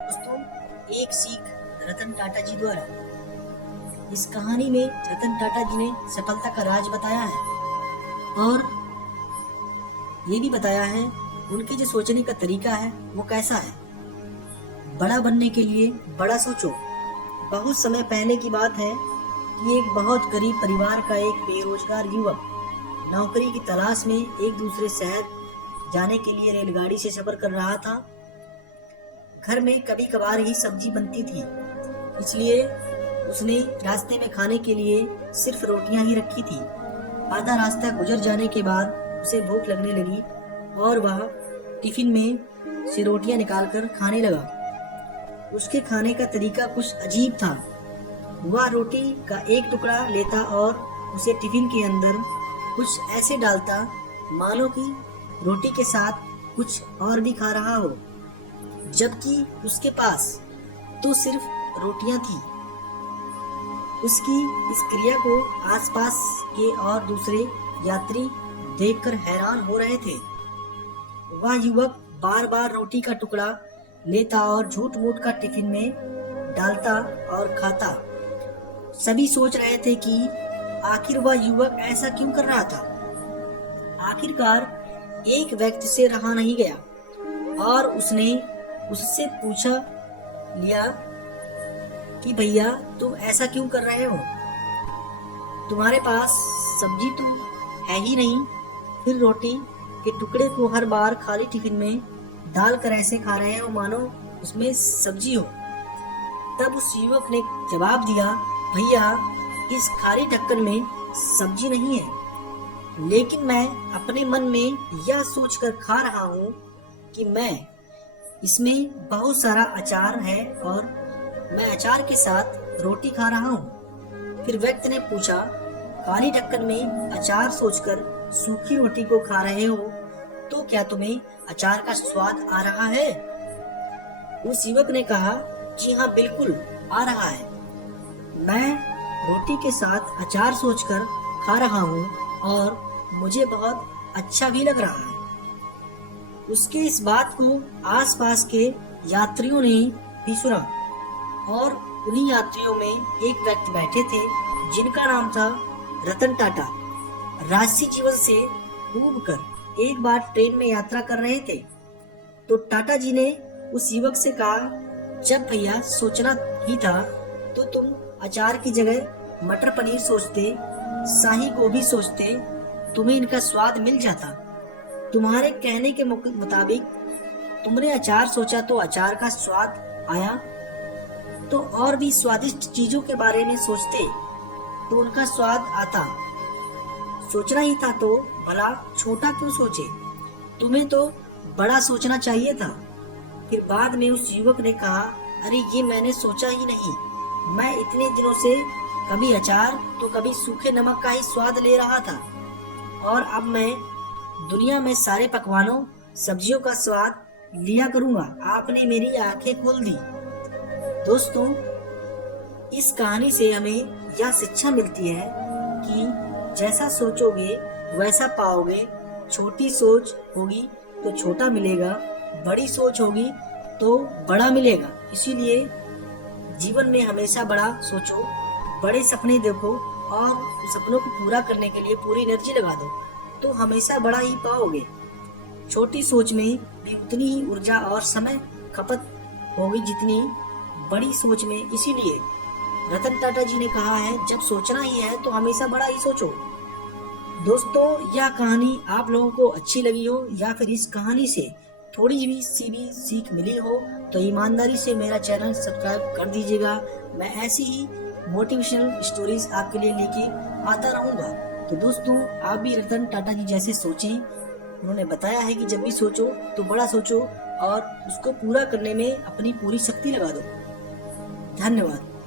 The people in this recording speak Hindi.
दोस्तों, एक सीख रतन टाटा जी द्वारा। इस कहानी में रतन टाटा जी ने सफलता का राज बताया है और ये भी बताया है उनके जो सोचने का तरीका है वो कैसा है। बड़ा बनने के लिए बड़ा सोचो। बहुत समय पहले की बात है कि एक बहुत गरीब परिवार का एक बेरोजगार युवक नौकरी की तलाश में एक दूसरे शहर जाने के लिए रेलगाड़ी से सफर कर रहा था। घर में कभी कभार ही सब्जी बनती थी, इसलिए उसने रास्ते में खाने के लिए सिर्फ रोटियां ही रखी थी। आधा रास्ता गुजर जाने के बाद उसे भूख लगने लगी और वह टिफिन में से रोटियां निकालकर खाने लगा। उसके खाने का तरीका कुछ अजीब था। वह रोटी का एक टुकड़ा लेता और उसे टिफिन के अंदर कुछ ऐसे डालता मानो कि रोटी के साथ कुछ और भी खा रहा हो, जबकि उसके पास तो सिर्फ रोटियां थी। उसकी इस क्रिया को आसपास के और दूसरे यात्री देखकर हैरान हो रहे थे। वह युवक बार बार रोटी का टुकड़ा लेता और झूठ मूठ का टिफिन में डालता और खाता। सभी सोच रहे थे कि आखिर वह युवक ऐसा क्यों कर रहा था। आखिरकार एक व्यक्ति से रहा नहीं गया और उसने उससे पूछा लिया कि भैया, तुम ऐसा क्यों कर रहे हो? तुम्हारे पास सब्जी तो है ही नहीं, फिर रोटी के टुकड़े को हर बार खाली टिफिन में डालकर ऐसे खा रहे हो मानो उसमें सब्जी हो। तब उस युवक ने जवाब दिया, भैया, इस खाली ढक्कन में सब्जी नहीं है, लेकिन मैं अपने मन में यह सोचकर खा रहा हूँ कि मैं इसमें बहुत सारा अचार है और मैं अचार के साथ रोटी खा रहा हूँ। फिर व्यक्ति ने पूछा, खाली ढक्कन में अचार सोचकर सूखी रोटी को खा रहे हो तो क्या तुम्हें अचार का स्वाद आ रहा है? उस युवक ने कहा, जी हाँ, बिल्कुल आ रहा है। मैं रोटी के साथ अचार सोचकर खा रहा हूँ और मुझे बहुत अच्छा भी लग रहा है। उसके इस बात को आसपास के यात्रियों ने भी सुना और उन्हीं यात्रियों में एक व्यक्ति बैठे थे जिनका नाम था रतन टाटा। राजसी जीवन से ऊब कर एक बार ट्रेन में यात्रा कर रहे थे तो टाटा जी ने उस युवक से कहा, जब भैया सोचना ही था तो तुम अचार की जगह मटर पनीर सोचते, शाही गोभी सोचते, तुम्हें इनका स्वाद मिल जाता। तुम्हारे कहने के मुताबिक तुमने अचार सोचा तो अचार का स्वाद आया, तो और भी स्वादिष्ट चीजों के बारे में सोचते तो उनका स्वाद आता। सोचना ही था तो भला छोटा क्यों सोचे, तुम्हें तो बड़ा सोचना चाहिए था। फिर बाद में उस युवक ने कहा, अरे ये मैंने सोचा ही नहीं, मैं इतने दिनों से कभी अचार तो कभी सूखे नमक का ही स्वाद ले रहा था और अब मैं दुनिया में सारे पकवानों सब्जियों का स्वाद लिया करूंगा। आपने मेरी आंखें खोल दी। दोस्तों, इस कहानी से हमें यह शिक्षा मिलती है कि जैसा सोचोगे वैसा पाओगे। छोटी सोच होगी तो छोटा मिलेगा, बड़ी सोच होगी तो बड़ा मिलेगा। इसीलिए जीवन में हमेशा बड़ा सोचो, बड़े सपने देखो और सपनों को पूरा करने के लिए पूरी एनर्जी लगा दो तो हमेशा बड़ा ही पाओगे। छोटी सोच में भी उतनी ही ऊर्जा और समय खपत होगी जितनी बड़ी सोच में। इसीलिए रतन टाटा जी ने कहा है, जब सोचना ही है तो हमेशा बड़ा ही सोचो। दोस्तों, यह कहानी आप लोगों को अच्छी लगी हो या फिर इस कहानी से थोड़ी भी सीख मिली हो तो ईमानदारी से मेरा चैनल सब्सक्राइब कर दीजिएगा। मैं ऐसी ही मोटिवेशनल स्टोरीज आपके लिए लेके आता रहूंगा। तो दोस्तों, आप भी रतन टाटा जी जैसे सोचें। उन्होंने बताया है कि जब भी सोचो तो बड़ा सोचो और उसको पूरा करने में अपनी पूरी शक्ति लगा दो। धन्यवाद।